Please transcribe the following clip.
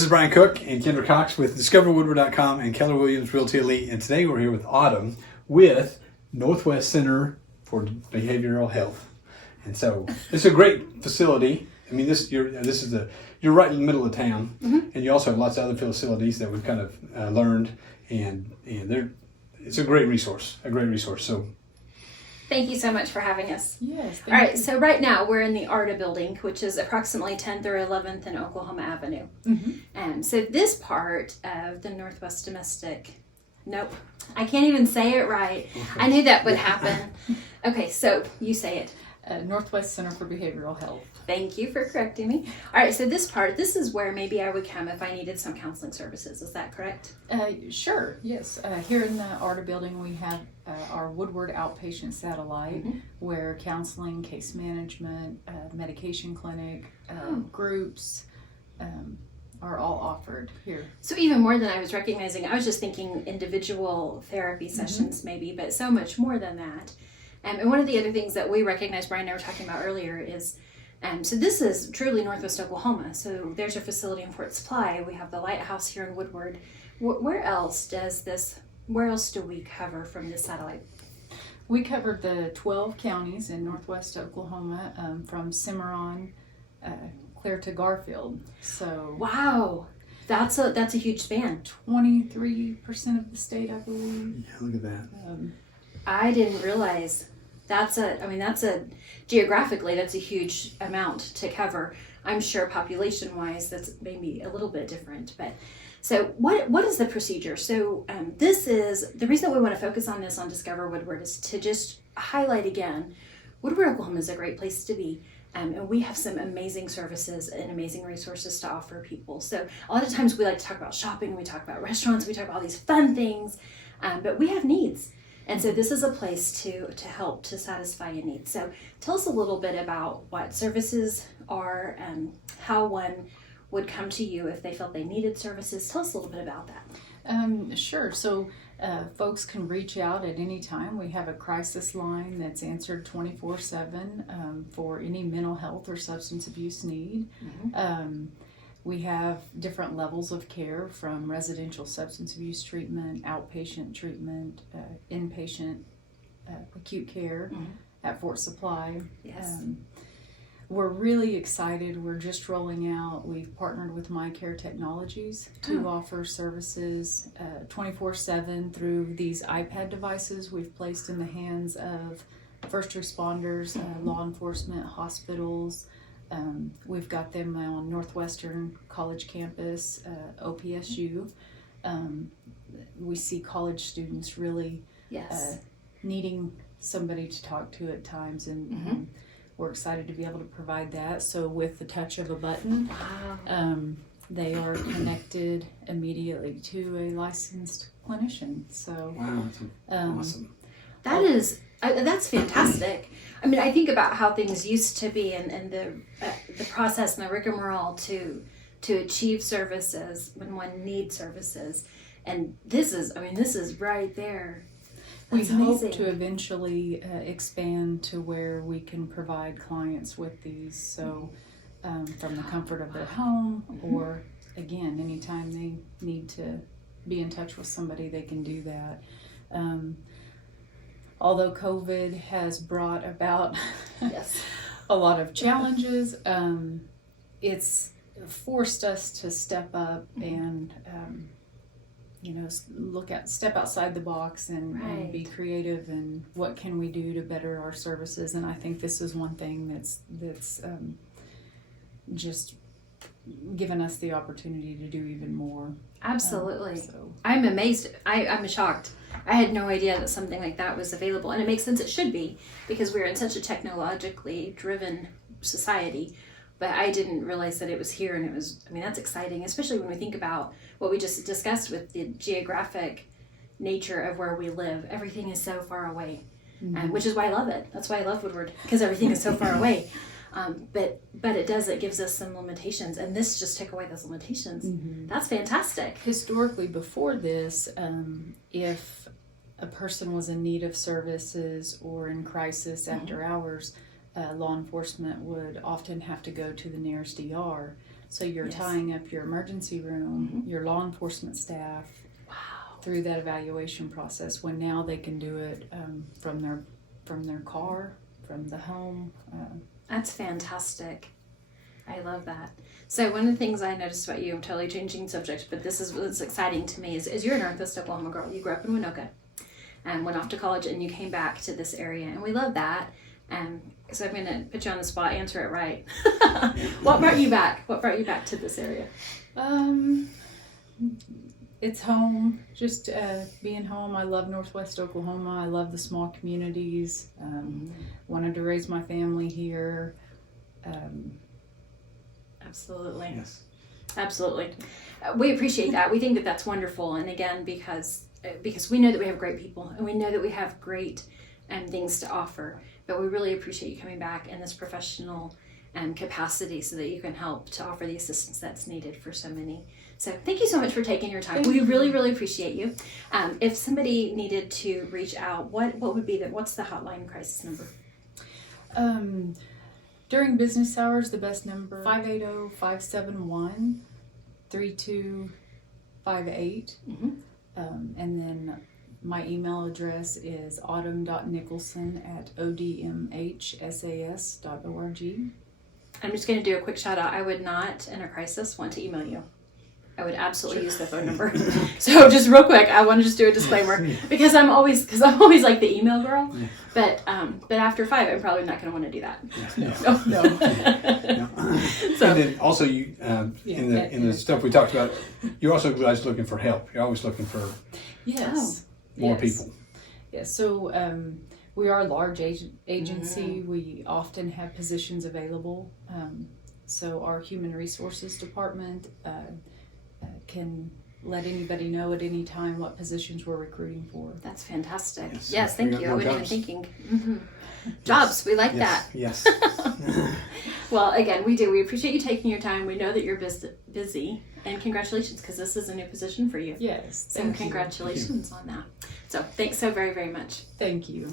This is Brian Cook and Kendra Cox with DiscoverWoodward.com and Keller Williams Realty Elite. And today we're here with Autumn with Northwest Center for Behavioral Health. And so it's a great facility. I mean, you're right in the middle of town, and you also have lots of other facilities that we've kind of learned, and it's a great resource. So. Thank you so much for having us. Yes. All right, so right now we're in the ARDA building, which is approximately 10th or 11th and Oklahoma Avenue. So this part of the Northwest Domestic, nope, I can't even say it right. I knew that would happen. Okay, so you say it. Northwest Center for Behavioral Health. Thank you for correcting me. All right, so this is where maybe I would come if I needed some counseling services. Is that correct? Sure, yes. Here in the ARDA building, we have our Woodward outpatient satellite where counseling, case management, medication clinic, groups are all offered here. So even more than I was recognizing, I was just thinking individual therapy sessions maybe, but so much more than that. And one of the other things that we recognize, Brian and I were talking about earlier, is so this is truly Northwest Oklahoma. So there's a facility in Fort Supply. We have the Lighthouse here in Woodward. Where else do we cover from this satellite? We covered the 12 counties in Northwest Oklahoma, from Cimarron clear to Garfield. So wow, that's a huge span. 23% of the state, I believe. Yeah, look at that. I didn't realize geographically that's a huge amount to cover. I'm sure population wise that's maybe a little bit different, but so what is the procedure? So this is the reason that we want to focus on this on Discover Woodward is to just highlight again, Woodward, Oklahoma is a great place to be. And we have some amazing services and amazing resources to offer people. So a lot of times we like to talk about shopping, we talk about restaurants, we talk about all these fun things, but we have needs. And so this is a place to help to satisfy a need. So tell us a little bit about what services are and how one would come to you if they felt they needed services. Tell us a little bit about that. Sure. So folks can reach out at any time. We have a crisis line that's answered 24/7 for any mental health or substance abuse need. We have different levels of care from residential substance abuse treatment, outpatient treatment, inpatient acute care at Fort Supply. Yes. We're really excited. We're just rolling out. We've partnered with MyCare Technologies to offer services 24/7 through these iPad devices we've placed in the hands of first responders, law enforcement, hospitals. We've got them on Northwestern College campus, OPSU. We see college students really needing somebody to talk to at times, and we're excited to be able to provide that. So with the touch of a button, they are connected immediately to a licensed clinician. So wow, that's awesome. That's fantastic. I mean, I think about how things used to be and the process and the rigmarole to achieve services when one needs services. And this is right there. That's we hope amazing. to eventually expand to where we can provide clients with these. So from the comfort of their home or, again, anytime they need to be in touch with somebody, they can do that. Although COVID has brought about a lot of challenges, it's forced us to step up and step outside the box and be creative, and what can we do to better our services. And I think this is one thing that's just given us the opportunity to do even more. Absolutely. I'm amazed. I'm shocked. I had no idea that something like that was available, and it makes sense it should be because we're in such a technologically driven society, but I didn't realize that it was here, and that's exciting, especially when we think about what we just discussed with the geographic nature of where we live. Everything is so far away, which is why I love it. That's why I love Woodward, because everything is so far away. But it gives us some limitations, and this just took away those limitations. That's fantastic. Historically, before this, if a person was in need of services or in crisis after hours, law enforcement would often have to go to the nearest ER. So you're Yes. tying up your emergency room, your law enforcement staff Wow. through that evaluation process. When now they can do it from their car, from the home. That's fantastic. I love that. So one of the things I noticed about you, I'm totally changing subject, but this is what's exciting to me, is you're a Northwest Oklahoma girl. You grew up in Winoka and went off to college, and you came back to this area, and we love that. So I'm going to put you on the spot, answer it right. What brought you back? What brought you back to this area? It's home, just being home. I love Northwest Oklahoma. I love the small communities. Wanted to raise my family here. Absolutely. Yes. Absolutely. We appreciate that. We think that that's wonderful. And again, because we know that we have great people, and we know that we have great things to offer, but we really appreciate you coming back in this professional capacity so that you can help to offer the assistance that's needed for so many. So thank you so much for taking your time. We really, really appreciate you. If somebody needed to reach out, what would be what's the hotline crisis number? During business hours, the best number 580-571-3258. And then my email address is autumn.nicholson@odmhsas.org. I'm just going to do a quick shout out. I would not, in a crisis, want to email you. I would absolutely use the phone number. So just real quick, I want to just do a disclaimer because I'm always like the email girl. Yeah. But after 5, I'm probably not going to want to do that. No. No. So And then also you in the stuff we talked about, you're also guys looking for help. You're always looking for Yes. more Yes. people. Yes. So we are a large agency. We often have positions available. So our human resources department can let anybody know at any time what positions we're recruiting for. that's fantastic. Yes. Yes, thank We got you. I more wasn't even jobs. thinking. Jobs, we like that. Yes. Well, again, we do. We appreciate you taking your time. We know that you're busy, and congratulations, because this is a new position for you. Yes. So Thank you. congratulations on that. So thanks so very, very much. Thank you.